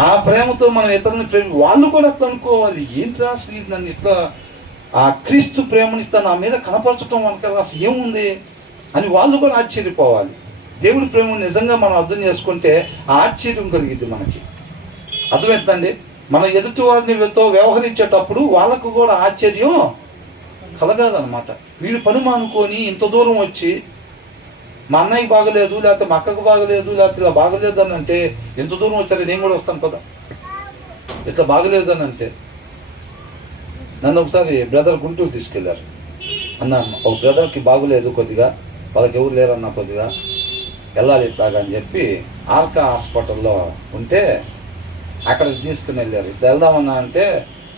ఆ ప్రేమతో మనం ఇతరులని వాళ్ళు కూడా అట్లా అనుకోవాలి. ఏంటి అసలు నన్ను ఇట్లా ఆ క్రీస్తు ప్రేమని ఇట్లా నా మీద కనపరచడం మనకు అసలు ఏముంది అని వాళ్ళు కూడా ఆశ్చర్యపోవాలి. దేవుడి ప్రేమ నిజంగా మనం అర్థం చేసుకుంటే ఆశ్చర్యం కలిగిద్ది మనకి. అర్థమవుతుందండి? మనం ఎదుటి వారినితో వ్యవహరించేటప్పుడు వాళ్ళకు కూడా ఆశ్చర్యం కలగాలన్నమాట. వీళ్ళు పని మానుకొని ఇంత దూరం వచ్చి మా అన్నయ్యకి బాగలేదు, లేకపోతే మా అక్కకు బాగలేదు, లేకపోతే ఇలా బాగలేదు అని అంటే, ఎంత దూరం వచ్చారో నేను కూడా వస్తాను కదా. ఇట్లా బాగలేదు అని అంటే, నన్ను ఒకసారి బ్రదర్ గుంటూరు తీసుకెళ్లారు. అన్న ఒక బ్రదర్కి బాగలేదు కొద్దిగా, వాళ్ళకి ఎవరు లేరన్న కొద్దిగా వెళ్ళాలి ఇట్లాగా అని చెప్పి ఆర్కా హాస్పిటల్లో ఉంటే అక్కడికి తీసుకుని వెళ్ళారు. ఇట్లా వెళ్దామన్నా అంటే,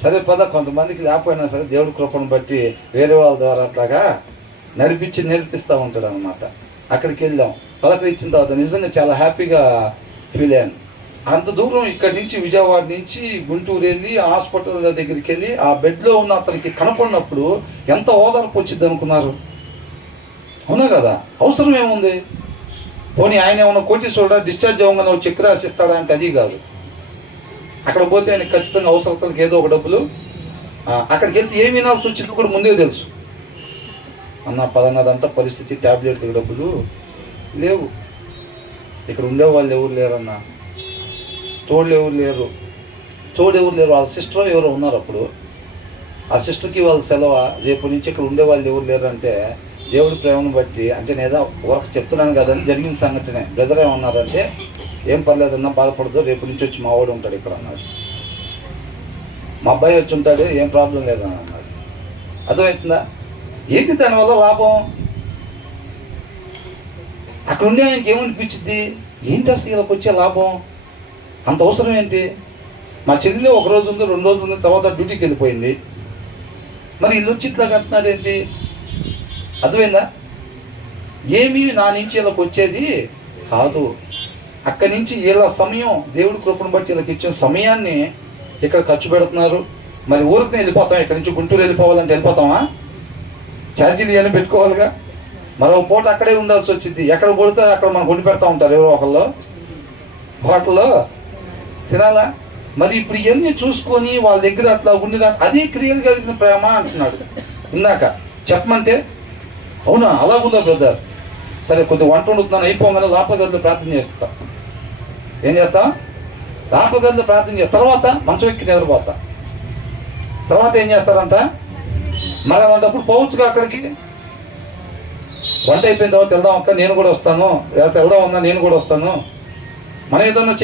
సరే పద, కొంతమందికి లేకపోయినా సరే దేవుడి కృపను బట్టి వేరే వాళ్ళ ద్వారా అట్లాగా నేర్పిస్తూ ఉంటాడు అనమాట. అక్కడికి వెళ్ళాం. పలకలు ఇచ్చిన తర్వాత నిజంగా చాలా హ్యాపీగా ఫీల్ అయ్యాను. అంత దూరం ఇక్కడి నుంచి విజయవాడ నుంచి గుంటూరు వెళ్ళి హాస్పిటల్ దగ్గరికి వెళ్ళి ఆ బెడ్లో ఉన్న అతనికి కనపడినప్పుడు ఎంత ఓదార్పు వచ్చింది అనుకున్నారు? అవునా కదా? అవసరం ఏముంది? పోనీ ఆయన ఏమన్నా కోటీశ్వరుడా, డిశ్చార్జ్ అవ్వగానే చెక్ రాసిస్తాడా అంటే అది కాదు. అక్కడ పోతే ఆయనకి ఖచ్చితంగా అవసరాలకు ఏదో ఒక డబ్బులు, అక్కడికి వెళ్తే ఏమి వినాల్సి వచ్చిందో కూడా ముందే తెలుసు. అన్న పదన్నదంతా పరిస్థితి, ట్యాబ్లెట్లకు డబ్బులు లేవు, ఇక్కడ ఉండేవాళ్ళు ఎవరు లేరన్నా, తోడు ఎవరు లేరు. వాళ్ళ సిస్టర్ ఎవరో ఉన్నారు అప్పుడు, ఆ సిస్టర్కి వాళ్ళ సెలవు, రేపు నుంచి ఇక్కడ ఉండేవాళ్ళు ఎవరు లేరు అంటే దేవుడి ప్రేమను బట్టి అంటే నేను వర్క్ చెప్తున్నాను కదని జరిగిన సంగతినే. బ్రదర్ ఏమన్నారంటే, ఏం పర్లేదన్నా బాధపడదు, రేపు నుంచి వచ్చి మా వాడు ఉంటాడు ఇక్కడ అన్నాడు. మా అబ్బాయి వచ్చి ఉంటాడు, ఏం ప్రాబ్లం లేదని అన్నాడు. అర్థమవుతుందా? ఏంటి దానివల్ల లాభం? అక్కడ ఉండే ఆయనకి ఏమనిపించింది, ఏంటి అసలు ఇలా వచ్చే లాభం, అంత అవసరం ఏంటి? మా చెల్లి ఒక రోజు ఉంది, 2 రోజులు ఉంది, తర్వాత డ్యూటీకి వెళ్ళిపోయింది, మరి ఇల్లు వచ్చి ఇట్లా కడుతున్నారు ఏంటి? అర్థమైందా? ఏమీ నా నుంచి వీళ్ళకి వచ్చేది కాదు. అక్కడి నుంచి వీళ్ళ సమయం, దేవుడి కృపను బట్టి వీళ్ళకి ఇచ్చిన సమయాన్ని ఇక్కడ ఖర్చు పెడుతున్నారు. మరి ఊరికి వెళ్ళిపోతాం, ఇక్కడ నుంచి గుంటూరు వెళ్ళిపోవాలంటే వెళ్ళిపోతామా? ఛార్జీలు ఇవన్నీ పెట్టుకోవాలిగా. మరో పూట అక్కడే ఉండాల్సి వచ్చింది. ఎక్కడ కొడితే అక్కడ మనం కొండి పెడతా ఉంటారు ఎవరో ఒకళ్ళు హోటల్లో తినాలా. మరి ఇప్పుడు ఇవన్నీ చూసుకొని వాళ్ళ దగ్గర అట్లా ఉండిన అది క్రియలు కలిగిన ప్రేమ అంటున్నాడు. ఇందాక చెప్పమంటే అవునా అలాగుందా బ్రదర్, సరే కొద్దిగా వంట వండుతున్నాను, అయిపోగానే లోపల గదిలో ప్రార్థన చేస్తా. ఏం చేస్తా? లోపల గదిలో ప్రార్థన చేస్తా. తర్వాత మంచం ఎక్కి నిద్రపోతా. తర్వాత ఏం చేస్తారంట, మరి అలాంటప్పుడు పోవచ్చుగా అక్కడికి. వంట అయిపోయిన తర్వాత వెళ్దాం అక్క నేను కూడా వస్తాను, లేకపోతే వెళ్దాం అన్నా నేను కూడా వస్తాను, మనం ఏదన్నా